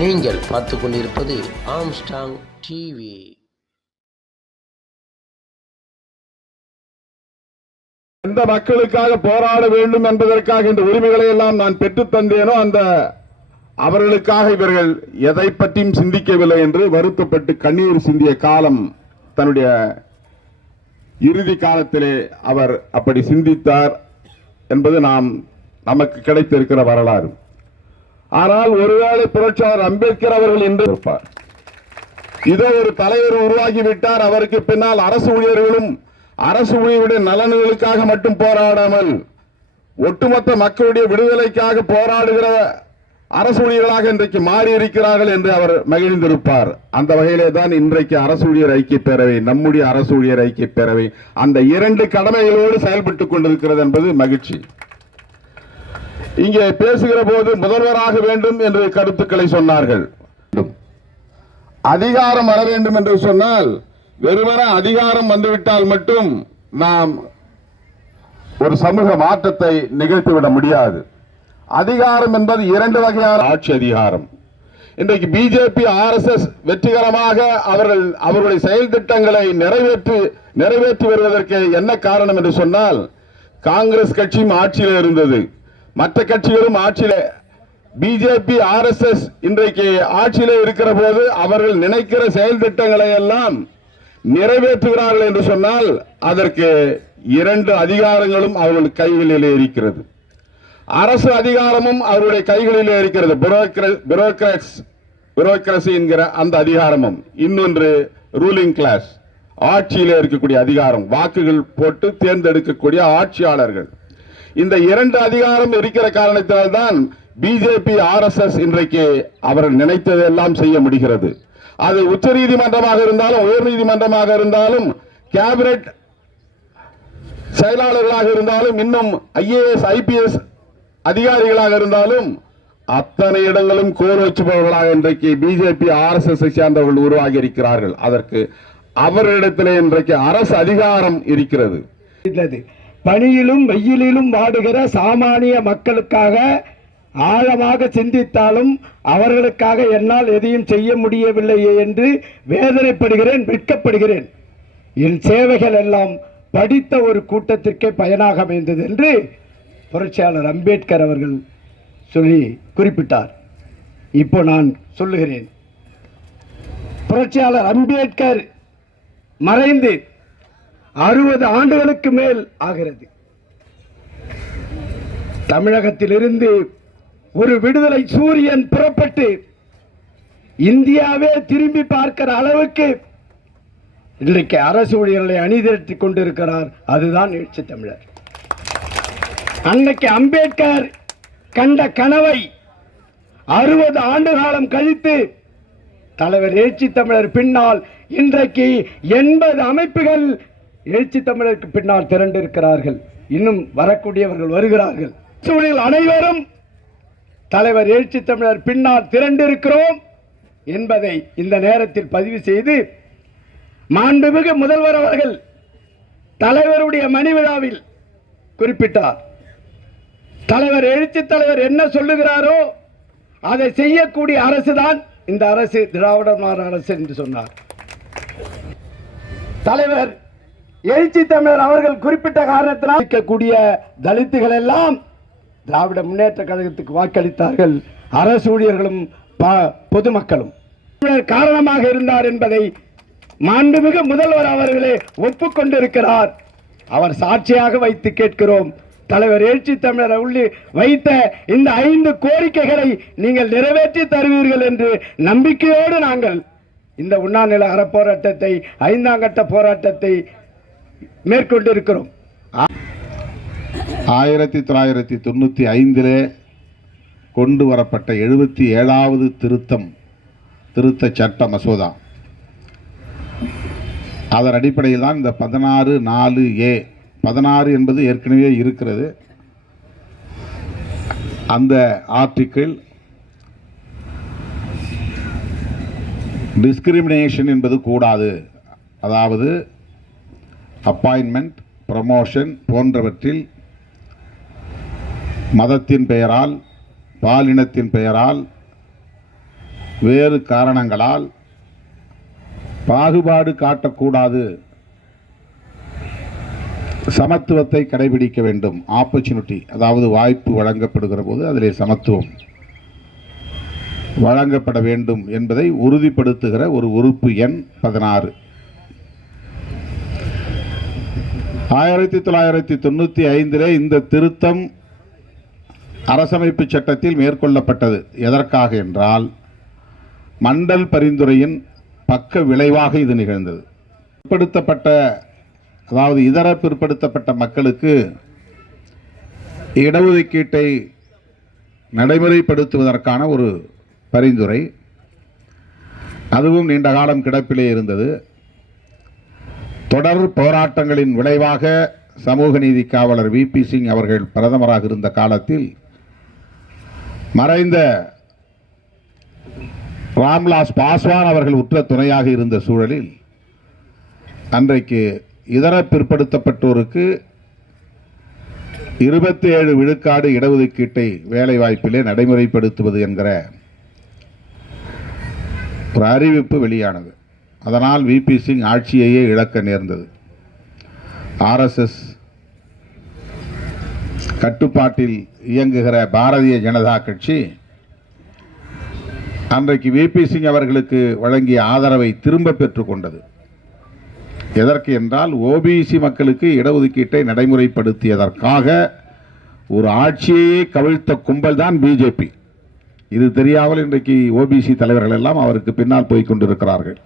நீங்கள் பார்த்து கொண்டிருப்பது ஆம்ஸ்டாங் டிவி. எந்த மக்களுக்காக போராட வேண்டும் என்பதற்காக இந்த உரிமைகளை எல்லாம் நான் பெற்றுத் தந்தேனோ அந்த அவர்களுக்காக இவர்கள் எதை பற்றியும் சிந்திக்கவில்லை என்று வருத்தப்பட்டு கண்ணீர் சிந்திய காலம் தன்னுடைய இறுதி காலத்திலே அவர் அப்படி சிந்தித்தார் என்பது நமக்கு கிடைத்திருக்கிற வரலாறு. ஆனால் ஒருவேளை புரட்சியாளர் அம்பேத்கர் அவர்கள் என்று இருப்பார். இதோ ஒரு தலைவர் உருவாகிவிட்டார், அவருக்கு பின்னால் அரசு ஊழியர்களும் அரசு ஊழியருடைய நலன்களுக்காக மட்டும் போராடாமல் ஒட்டுமொத்த மக்களுடைய விடுதலைக்காக போராடுகிற அரசு ஊழியர்களாக இன்றைக்கு மாறி இருக்கிறார்கள் என்று அவர் மகிழ்ந்திருப்பார். அந்த வகையிலே தான் இன்றைக்கு அரசு ஊழியர் ஐக்கிய பேரவை, நம்முடைய அரசு ஊழியர் ஐக்கிய பேரவை அந்த இரண்டு கடமைகளோடு செயல்பட்டுக் கொண்டிருக்கிறது என்பது மகிழ்ச்சி. இங்கே பேசுகிற போது முதல்வராக வேண்டும் என்று கருத்துக்களை சொன்னார்கள். அதிகாரம் வர வேண்டும் என்று சொன்னால் வெறுமன அதிகாரம் வந்துவிட்டால் மட்டும் நாம் ஒரு சமூக மாற்றத்தை நிகழ்த்திவிட முடியாது. அதிகாரம் என்பது இரண்டு வகையான ஆட்சி அதிகாரம். இன்றைக்கு பிஜேபி RSS வெற்றிகரமாக அவர்களுடைய செயல் திட்டங்களை நிறைவேற்றி வருவதற்கு என்ன காரணம் என்று சொன்னால், காங்கிரஸ் கட்சியும் ஆட்சியில் இருந்தது, மற்ற கட்சிகளும் ஆட்சியில. பிஜேபி RSS இன்றைக்கு ஆட்சியிலே இருக்கிற போது அவர்கள் நினைக்கிற செயல் திட்டங்களை எல்லாம் நிறைவேற்றுகிறார்கள் என்று சொன்னால் அதற்கு இரண்டு அதிகாரங்களும் அவர்கள் கைகளிலே இருக்கிறது. அரசு அதிகாரமும் அவருடைய கைகளிலே இருக்கிறது, பியூரோக்ரசி என்கிற அந்த அதிகாரமும். இன்னொன்று ரூலிங் கிளாஸ், ஆட்சியிலே இருக்கக்கூடிய அதிகாரம், வாக்குகள் போட்டு தேர்ந்தெடுக்கக்கூடிய ஆட்சியாளர்கள். இந்த இரண்டு அதிகாரம் இருக்கிற காரணத்தினால்தான் பிஜேபி RSS இன்றைக்கு அவர்கள் நினைத்ததெல்லாம் செய்ய முடிகிறது. அது உச்ச நீதிமன்றமாக இருந்தாலும் உயர் நீதிமன்றமாக இருந்தாலும் கேபினெட் செயலாளர்களாக இருந்தாலும் இன்னும் IAS IPS அதிகாரிகளாக இருந்தாலும் அத்தனை இடங்களும் கோர் வச்சுபவர்களாக இன்றைக்கு பிஜேபி RSS சேர்ந்தவர்கள் உருவாகி இருக்கிறார்கள். அதற்கு அவர்களிடத்திலே இன்றைக்கு அரசு அதிகாரம் இருக்கிறது. பணியிலும் வெயிலிலும் வாடுகிற சாமானிய மக்களுக்காக ஆழமாக சிந்தித்தாலும் அவர்களுக்காக என்னால் எதையும் செய்ய முடியவில்லையே என்று வேதனைப்படுகிறேன், வெட்கப்படுகிறேன். என் சேவைகள் எல்லாம் படித்த ஒரு கூட்டத்திற்கே பயனாக அமைந்தது என்று புரட்சியாளர் அம்பேத்கர் அவர்கள் சொல்லி குறிப்பிட்டார். இப்போ நான் சொல்லுகிறேன், புரட்சியாளர் அம்பேத்கர் மறைந்து 60 ஆண்டுகளுக்கு மேல் ஆகிறது. தமிழகத்திலிருந்து ஒரு விடுதலை சூரியன் புறப்பட்டு இந்தியாவே திரும்பி பார்க்கிற அளவுக்கு இன்றைக்கு அரசு ஊழியர்களை அணிதிரட்டி கொண்டிருக்கிறார். அதுதான் எழுச்சி தமிழர். அன்னைக்கு அம்பேத்கர் கண்ட கனவை 60 ஆண்டு காலம் கழித்து தலைவர் எழுச்சி தமிழர் பின்னால் இன்றைக்கு 80 அமைப்புகள் எழுச்சி தமிழருக்கு பின்னால் திரண்டிருக்கிறார்கள். இன்னும் வரக்கூடியவர்கள் வருகிறார்கள். அனைவரும் தலைவர் எழுச்சி தமிழர் பின்னால் திரண்டிருக்கிறோம் என்பதை இந்த நேரத்தில் பதிவு செய்து, மாண்புமிகு முதல்வர் அவர்கள் தலைவருடைய மணி விழாவில் குறிப்பிட்டார். தலைவர் எழுச்சி தலைவர் என்ன சொல்லுகிறாரோ அதை செய்யக்கூடிய அரசுதான் இந்த அரசு, திராவிட மாடல் அரசு என்று சொன்னார். தலைவர் எழுச்சி தமிழர் அவர்கள் குறிப்பிட்ட காரணத்தினால் இருக்கக்கூடிய தலித்துகள் எல்லாம் திராவிட முன்னேற்ற கழகத்துக்கு வாக்களித்தார்கள். அரசு ஊழியர்களும் பொதுமக்களும் காரணமாக இருந்தார் என்பதை மாண்புமிகு முதல்வர் அவர்களே ஒப்புக்கொண்டிருக்கிறார். அவர் சாட்சியாக வைத்து கேட்கிறோம். தலைவர் எழுச்சி தமிழர் உள்ளே வைத்த இந்த 5 கோரிக்கைகளை நீங்கள் நிறைவேற்றி தருவீர்கள் என்று நம்பிக்கையோடு நாங்கள் இந்த உண்ணாநிலை அறப்போராட்டத்தை 5ஆம் கட்ட போராட்டத்தை மேற்கொண்டிருக்கிறோம். 1995 கொண்டு வரப்பட்ட 77வது திருத்த சட்ட மசோதா, அதன் அடிப்படையில் தான் இந்த 16(4)A 16 என்பது ஏற்கனவே இருக்கிறது. அந்த ஆர்டிக்கிள் டிஸ்கிரிமினேஷன் என்பது கூடாது, அதாவது அப்பாயின்மெண்ட், ப்ரமோஷன் போன்றவற்றில் மதத்தின் பெயரால், பாலினத்தின் பெயரால் வேறு காரணங்களால் பாகுபாடு காட்டக்கூடாது, சமத்துவத்தை கடைபிடிக்க வேண்டும். ஆப்பர்ச்சுனிட்டி, அதாவது வாய்ப்பு வழங்கப்படுகிற போது அதிலே சமத்துவம் வழங்கப்பட வேண்டும் என்பதை உறுதிப்படுத்துகிற ஒரு உறுப்பு எண் 16. 1995 இந்த திருத்தம் அரசமைப்பு சட்டத்தில் மேற்கொள்ளப்பட்டது. எதற்காக என்றால், மண்டல் பரிந்துரையின் பக்க விளைவாக இது நிகழ்ந்தது. பிற்படுத்தப்பட்ட, அதாவது இதர பிற்படுத்தப்பட்ட மக்களுக்கு இடஒதுக்கீட்டை நடைமுறைப்படுத்துவதற்கான ஒரு பரிந்துரை, அதுவும் நீண்ட காலம் கிடப்பிலே இருந்தது. தொடர் போராட்டங்களின் விளைவாக சமூக நீதி காவலர் விபி சிங் அவர்கள் பிரதமராக இருந்த காலத்தில் மறைந்த ராம்விலாஸ் பாஸ்வான் அவர்கள் உற்ற துணையாக இருந்த சூழலில் அன்றைக்கு இதர பிற்படுத்தப்பட்டோருக்கு 27 விழுக்காடு இடஒதுக்கீட்டை வேலைவாய்ப்பிலே நடைமுறைப்படுத்துவது என்கிற ஒரு அறிவிப்பு வெளியானது. அதனால் விபி சிங் ஆட்சியையே இழக்க நேர்ந்தது. ஆர்எஸ்எஸ் கட்டுப்பாட்டில் இயங்குகிற பாரதிய ஜனதா கட்சி அன்றைக்கு விபி சிங் அவர்களுக்கு வழங்கிய ஆதரவை திரும்ப பெற்றுக்கொண்டது. எதற்கு என்றால், ஓபிசி மக்களுக்கு இடஒதுக்கீட்டை நடைமுறைப்படுத்தியதற்காக ஒரு ஆட்சியையே கவிழ்த்த கும்பல் தான் பிஜேபி. இது தெரியாமல் இன்றைக்கு ஓபிசி தலைவர்கள் எல்லாம் அவருக்கு பின்னால் போய்க் கொண்டிருக்கிறார்கள்.